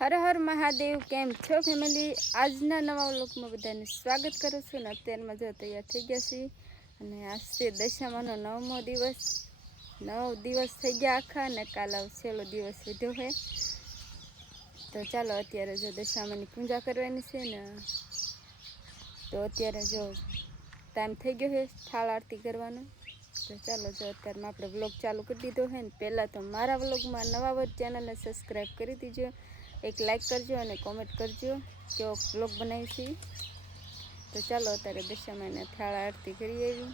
હર હર મહાદેવ, કેમ છો ફેમિલી? આજના નવા વ્લોગમાં બધાને સ્વાગત કરું છું ને અત્યારમાં જો તૈયાર થઈ ગયા છીએ અને આજ છે દશામાનો 9મો દિવસ. 9 દિવસ થઈ ગયા આખા ને કાલ છેલ્લો દિવસ વધ્યો છે. તો ચાલો અત્યારે જો દશામાની પૂજા કરવાની છે ને, તો અત્યારે જો ટાઈમ થઈ ગયો છે થાળ આરતી કરવાનો. તો ચાલો જો અત્યારમાં આપણે વ્લોગ ચાલુ કરી દીધો છે ને પહેલાં તો મારા વ્લોગમાં નવા હોય ચેનલને સબસ્ક્રાઈબ કરી દીજો, એક લાઈક કરજો અને કોમેન્ટ કરજો કેવો વ્લોગ બનાવી છે. તો ચાલો અત્યારે દશામાને થાળ આરતી કરી આવી.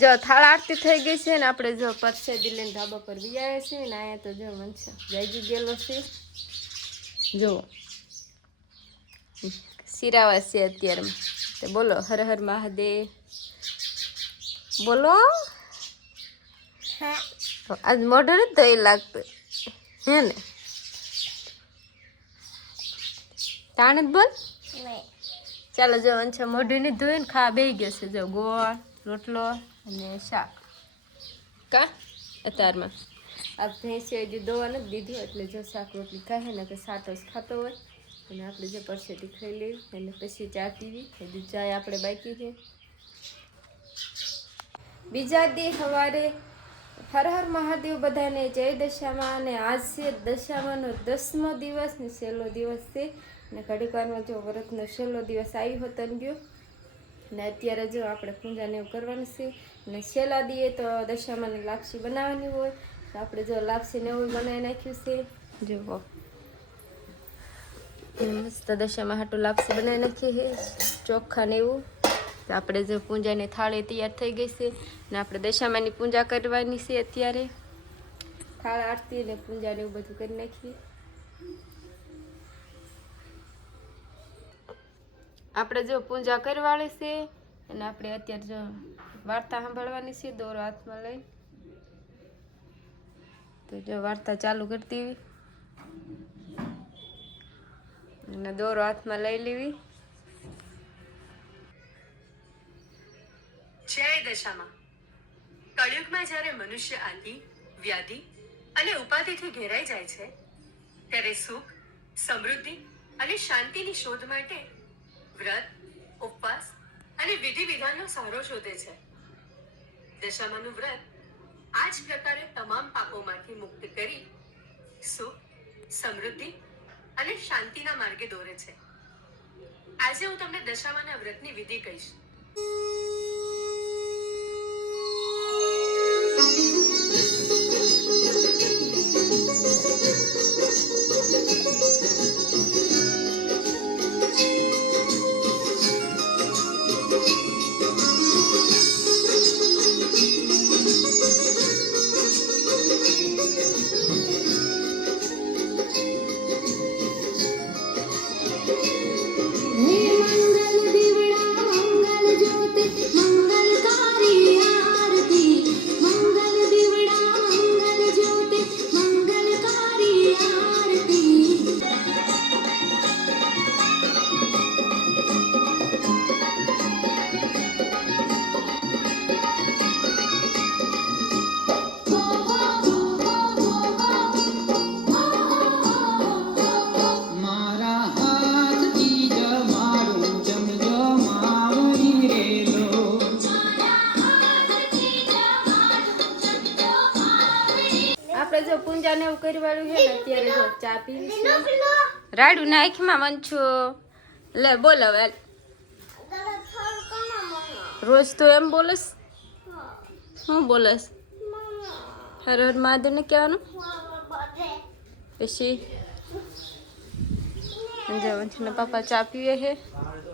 જો થાળ આરતી થઈ ગઈ છે ને આપણે જો પરસેદી લઈને ધાબા પર વી આવ્યા છે ને અહીંયા તો જો મનસા જાગી ગયેલો છે. જો સિરાવા છે અત્યારમાં. તો બોલો હર હર મહાદેવ બોલો. આજ મોઢું નથી તો એ લાગતું હે ને? તાણે જ બોલ. ચાલો જો અંછા મોઢું નહીં ધોઈને ખા બેસી ગયો છે. જો ગોળ રોટલો અને શાક કા અત્યારમાં આ ભેંસે હજી દવા નથી દીધું એટલે જો શાક રોટલી ખાય ને કે સાટો જ ખાતો હોય અને આપણે જે પરસેથી ખાઈ લેવી અને પછી ચા પીવી. હજી ચાય આપણે બાકી છે. બીજા દી સવારે હર હર મહાદેવ બધાને જય દશામાં. અને આજ છે દશામાનો 10મો દિવસ ને છેલ્લો દિવસ છે ને ઘડીક વારમાં જો વ્રતનો છેલ્લો દિવસ આવી હોતો ગયો ને અત્યારે જો આપણે પૂજાને એવું કરવાનું છે ને છેલ્લા દીએ તો દશામાની લાપસી બનાવવાની હોય તો આપણે જો લાપસીને એવું બનાવી નાખ્યું છે. જુઓ મસ્ત દશામાં હાટું લાપસી બનાવી નાખી છે ચોખ્ખા ને એવું. તો આપણે જો પૂજાની થાળી તૈયાર થઈ ગઈ છે ને આપણે દશામાની પૂજા કરવાની છે. અત્યારે થાળ આરતી ને પૂજાને એવું બધું કરી નાખીએ. આપણે જો પૂજા કરવાળી છે અને આપણે અત્યારે જો વાર્તા સાંભળવાની છે દોરો હાથમાં લઈ. તો જો વાર્તા ચાલુ કરતી અને દોરો હાથમાં લઈ લેવી. જય દશામાં. કળિયુગમાં જ્યારે મનુષ્ય આદિ વ્યાધિ અને ઉપાધિથી ઘેરાઈ જાય છે ત્યારે સુખ, સમૃદ્ધિ અને શાંતિની શોધ માટે વ્રત, ઉપવાસ અને વિધિ વિધાનનો સહારો શોધે છે. દશામાનું વ્રત આ જ પ્રકારે તમામ પાપોમાંથી મુક્ત કરી સુખ, સમૃદ્ધિ અને શાંતિના માર્ગે દોરે છે. આજે હું તમને દશામાના વ્રતની વિધિ કહીશ. આપણે જો પૂંજાને એવું કરી વાળું છે ને અત્યારે જો ચા પીવી છે રાડું નાખીમાં મંછો લે બોલ હવે રોજ તો એમ બોલસ શું બોલસ હર હર મહાદેવ ને કહેવાનું પછી જો વંશીના પપ્પા ચા પીવે છે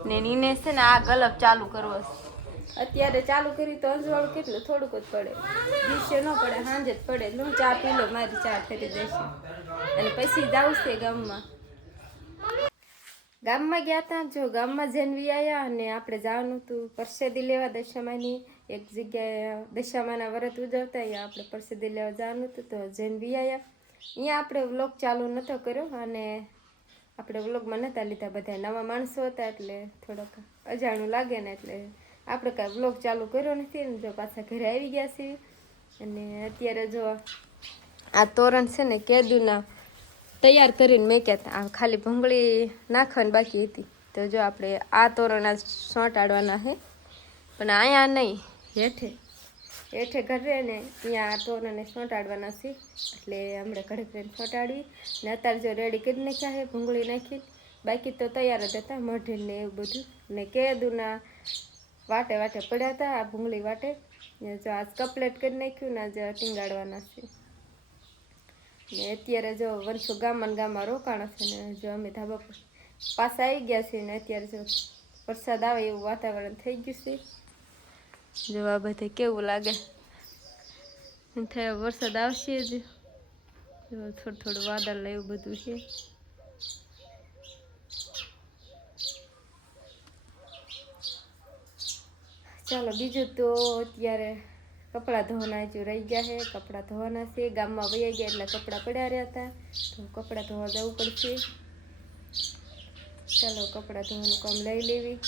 ને નીને છે ને આ ગલપ ચાલુ કરવો છે અત્યારે ચાલુ કરી તો અંજવાળું કેટલું થોડુંક જ પડે દિવસે ન પડે સાંજે જ પડે એટલે હું ચા પી લો મારી ચા કરી દેશે અને પછી જાઉં છે ગામમાં ગયા હતા જો ગામમાં જઈને આવ્યા અને આપણે જવાનું હતું પ્રસાદી લેવા દશામાની એક જગ્યાએ દશામાના વ્રત ઉજવતા અહીંયા આપણે પ્રસાદી લેવા જવાનું હતું તો જઈને આવ્યા અહીંયા આપણે વ્લોગ ચાલુ નહોતો કર્યો અને આપણે વ્લોગમાં નહોતા લીધા બધા નવા માણસો હતા એટલે થોડોક અજાણું લાગે ને એટલે આપણે કાંઈ વ્લોગ ચાલુ કર્યો નથી ને જો પાછા ઘરે આવી ગયા છીએ અને અત્યારે જો આ તોરણ છે ને કેદુના તૈયાર કરીને મેક્યા આ ખાલી ભૂંગળી નાખવાની બાકી હતી તો જો આપણે આ તોરણ આ સોંટાડવાના છે પણ અહીંયા નહીં હેઠે ઘરે ને અહીંયા આ તોરણને સોંટાડવાના છે એટલે હમણાં ઘરે ઘરે સોંટાડવી ને અત્યારે જો રેડી કરી નાખ્યા છે ભૂંગળી નાખી બાકી તો તૈયાર જ હતા મઢીને એવું બધું ને કેદુના વાટે વાટે પડ્યા હતા આ ભૂંગળી વાટે જો આજ કપલેટ કરી નાખ્યું ને આજે ટીંગાડવાના છે ને અત્યારે જો વંશો ગામમાં રોકાણો છે ને જો અમે ધાબા પર પાછા આવી ગયા છીએ ને અત્યારે જો વરસાદ આવે એવું વાતાવરણ થઈ ગયું છે જો આ બધે કેવું લાગે થયા વરસાદ આવશે જ જો થોડું વાદળ એવું બધું છે ચાલો બીજું તો અત્યારે કપડાં ધોવાના હજુ રહી ગયા છે કપડાં ધોવાના છે ગામમાં વહી ગયા એટલે કપડાં પડ્યા રહ્યા હતા તો કપડાં ધોવા જવું પડશે ચાલો કપડાં ધોવાનું કામ લઈ લેવી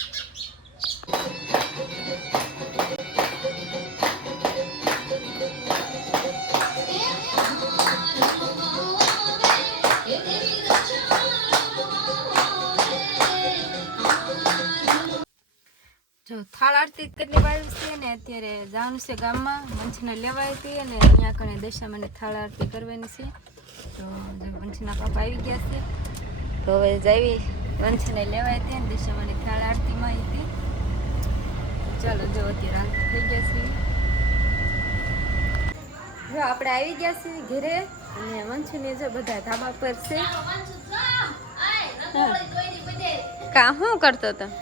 જો થાળ આરતી કેટલી વાળી છે ને અત્યારે જવાનું છે ગામમાં વંશીને લેવાય હતી અને અહીંયા કણે દશામાને થાળ આરતી કરવાની છે તો જો વંશીના પાપા આવી ગયા છે તો હવે જાવી વંશીને લેવાય હતી ને દશામાની થાળ આરતીમાં હતી ચાલો જો અત્યારે આરતી થઈ ગયા છે જો આપણે આવી ગયા છીએ ઘરે અને વંશીને જો બધા ધાબા પર છે કામ શું કરતો હતો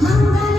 मंगल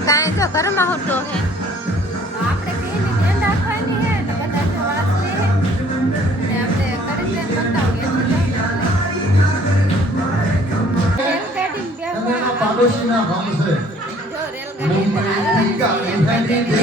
કાંઈ તો ઘરમાં હોતો હે તો આપણે કહીને ધ્યાન રાખવાની હે ને બધા જો વાંચે હે ને આપણે કરી દે બતાવીએ રેલગાડી બેહવા પાડોશીના ગામ છે જો રેલગાડી